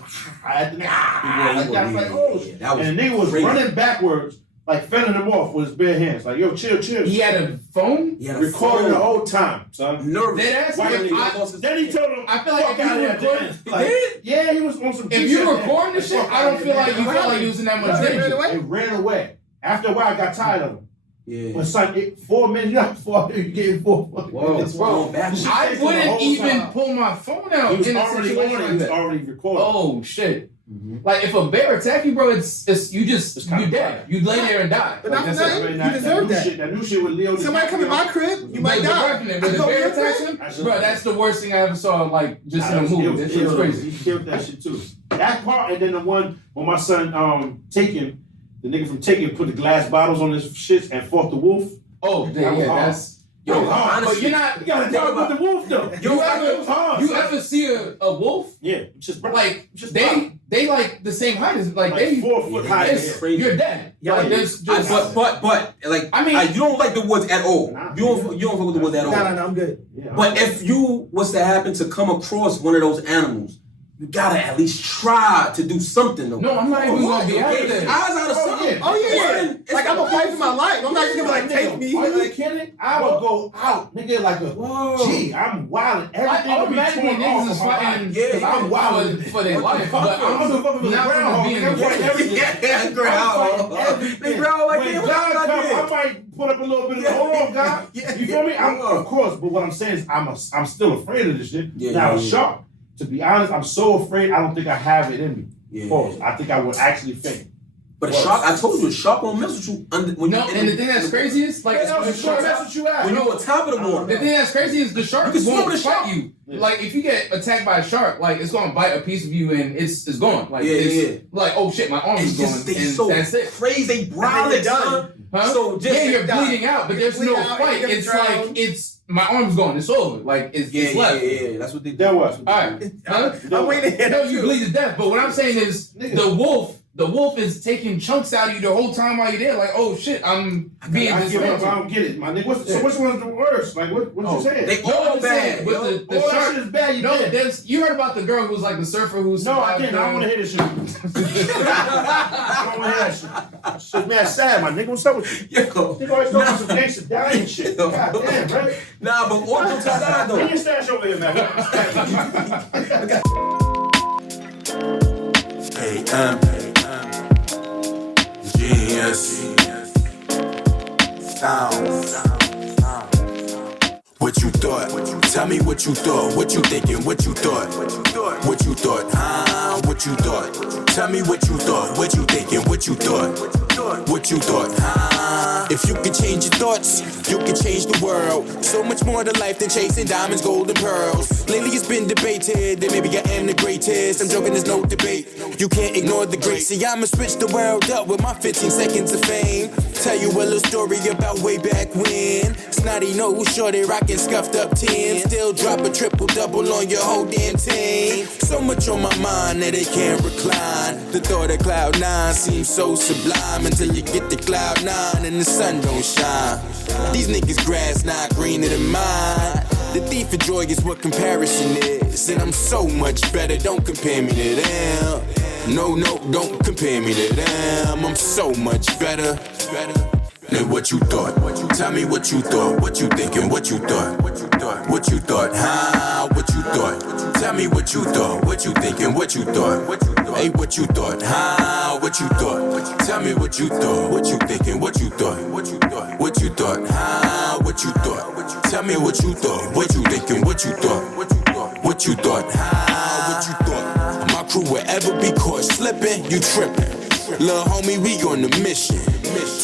I had to like that. I was like, oh. Yeah, that was And the nigga was crazy. running backwards. like fending them off with his bare hands. Like, yo, chill. He had a phone? He had a Recording the phone. whole time, son. Nervous. Dead ass? Why If did he I- lost his- Then he told him, I feel like fuck if out you of there at the record- end. Like, yeah, he was on some If shit. you're recording the shit, Fuck I don't out feel of like there. you feel like you was in that much He ran danger. away? It ran away. After a while, I got tired of him. Yeah. But son, 4 minutes, you know how far you getting 4 fucking Whoa, minutes. bro. Back. I Takes him the wouldn't whole even time. pull my phone out He was in a already situation on it. like He was that. already recording. Oh shit! Mhm. Like if a bear attack you, bro, it's you just It's kinda you dead. fire. You lay there and die. But Like, not that's for it. nothing. I mean, You deserve new that. shit, that new shit with Leo. Somebody come in my crib, you might But die. definitely, I when the go bear in your attacks crib? him, bro, that's the worst thing I ever saw. Like just in a movie. That shit was crazy. He killed that shit too. That part, and then the one when my son Taken, the nigga from Taken put the glass bottles on his shits and fought the wolf. Oh, That yeah, was hard. that's. Yo, That was hard. honestly, But you're not. You gotta talk with the wolf though. You it was hard. You son. ever see a wolf? Yeah, just Like just they like the same height as like they. 4 foot high. It's, crazy. you're dead. Yeah, Like yeah. there's just. but like I mean- you don't like the woods at all. Nah, You don't fuck with the woods at all. No, I'm good. Yeah, But if you was to happen to come across one of those animals, you gotta at least try to do something. Though. No, I'm not even gonna be out Get there. his eyes out of Oh, something. yeah. Oh yeah, It's like I'm not gonna fight for my life. I'm not just gonna be like take me. Are you kidding? I would go out, nigga, like a Whoa. gee. I'm wilding. Everything I would be automatically torn niggas off is of my fighting body. Yeah, I'm wilding for their life, but I'm gonna fuck with the not gonna groundhog. be in nigga. the I'm fighting everything. Yeah, I'm groundhog. fighting everything. They growl like, when damn, God what come, I did? I might put up a little bit of hold on, God. Yeah, You feel me? yeah. Of course, but what I'm saying is I'm still afraid of this shit. Yeah, now, yeah, a yeah. shark, to be honest, I'm so afraid I don't think I have it in me. Yeah. Pause. I think I would actually faint. But a shark, I told you, a shark won't mess with you when No, and the thing that's crazy is like That's what you asked. when you're on top of the the water. thing that's crazy is the shark You can swim won't with a fight shark. you. Yeah. Like if you get attacked by a shark, like it's gonna bite a piece of you and it's gone. Like Yeah, it's yeah. like oh shit, my arm It's is just gone, they and so that's it. crazy. They growl you're it, done. son. Huh? So just yeah, you're done. bleeding out, but You're there's no bleeding out, fight. you're gonna It's drown. like it's my arm's gone. It's over. Like it's left. yeah. That's what they do. Then what? All right. Huh? I'm waiting to hear No, that you too. bleed to death. But what I'm saying is Nigga. the wolf is taking chunks out of you the whole time while you're there. Like, oh shit, I'm being I give up. I dismantled. don't get it, my nigga. So which one's the worst? Like what Oh, you saying? They No, all I'm saying, bad. but yo. the All that shark. shit is bad. You No, did. there's you heard about the girl who's like the surfer who's No, I didn't. I don't want to hear this shit. I don't want to hear that shit. Shit, man, sad, my nigga. What's up with you? Yo, Nigga always talking some gangster dying shit. God damn, right? nah, but all jokes aside Bring though. your stash over here, man. AM, genius, sound. What you thought? Tell me what you thought. What you thinking? What you thought? What you thought? Huh? What you thought? Tell me what you thought. What you thinking? What you thought? What you thought? Huh? If you can change your thoughts, you can change the world. So much more to life than chasing diamonds, gold, and pearls. Lately it's been debated that maybe I am the greatest. I'm joking, there's no debate. You can't ignore the great. See, I'ma switch the world up with my 15 seconds of fame. Tell you a little story about way back when. Snotty nose, shorty rockin' scuffed up 10. Still drop a triple double on your whole damn team. So much on my mind that it can't recline. The thought of cloud nine seems so sublime until you get to cloud nine and the sun don't shine. These niggas grass not greener than mine. The thief of joy is what comparison is, and I'm so much better. Don't compare me to them. No, don't compare me to them. I'm so much better. Than what you thought. Tell me what you thought. What you thinking? What you thought? What you thought? Huh? What you thought? Tell me what you thought. What you thinking? What you thought? Hey, what you thought? Huh? What you thought? Tell me what you thought. What you thinking? What you thought? What you thought? Huh? What you thought? Tell me what you thought. What you thinking? What you thought? What you thought? Huh? What you thought? My crew will ever be caught slipping. You tripping. Lil' homie, we on the mission.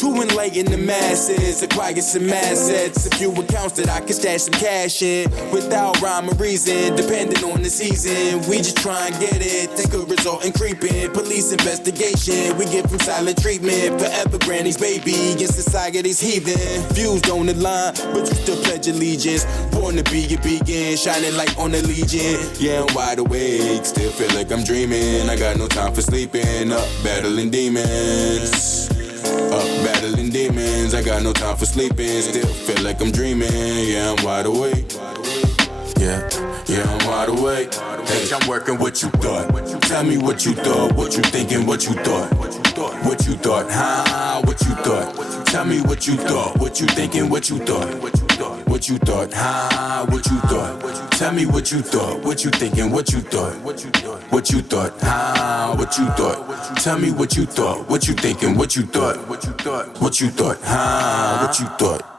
To enlighten the masses, acquire some assets, a few accounts that I can stash some cash in. Without rhyme or reason, depending on the season. We just try and get it, think a result in creeping. Police investigation, we get from silent treatment. Forever granny's baby, in society's heathen. Views don't align, but you still pledge allegiance. Born to be a beacon, shining light on the legion. Yeah, I'm wide awake, still feel like I'm dreaming. I got no time for sleeping, up battling demons. Up battling demons, I got no time for sleeping. Still feel like I'm dreaming, yeah, I'm wide awake. Yeah, I'm wide awake. Hey, I'm working what you thought. Tell me what you thought, what you thinking, what you thought. What you thought, huh? What you thought? Tell me what you thought, what you thinking, what you thought. What you thought, huh? What you thought? Tell me what you thought, what you thinking, what you thought. What you thought, huh? What you thought? Tell me what you thought, what you thinking, what you thought. What you thought, huh? What you thought?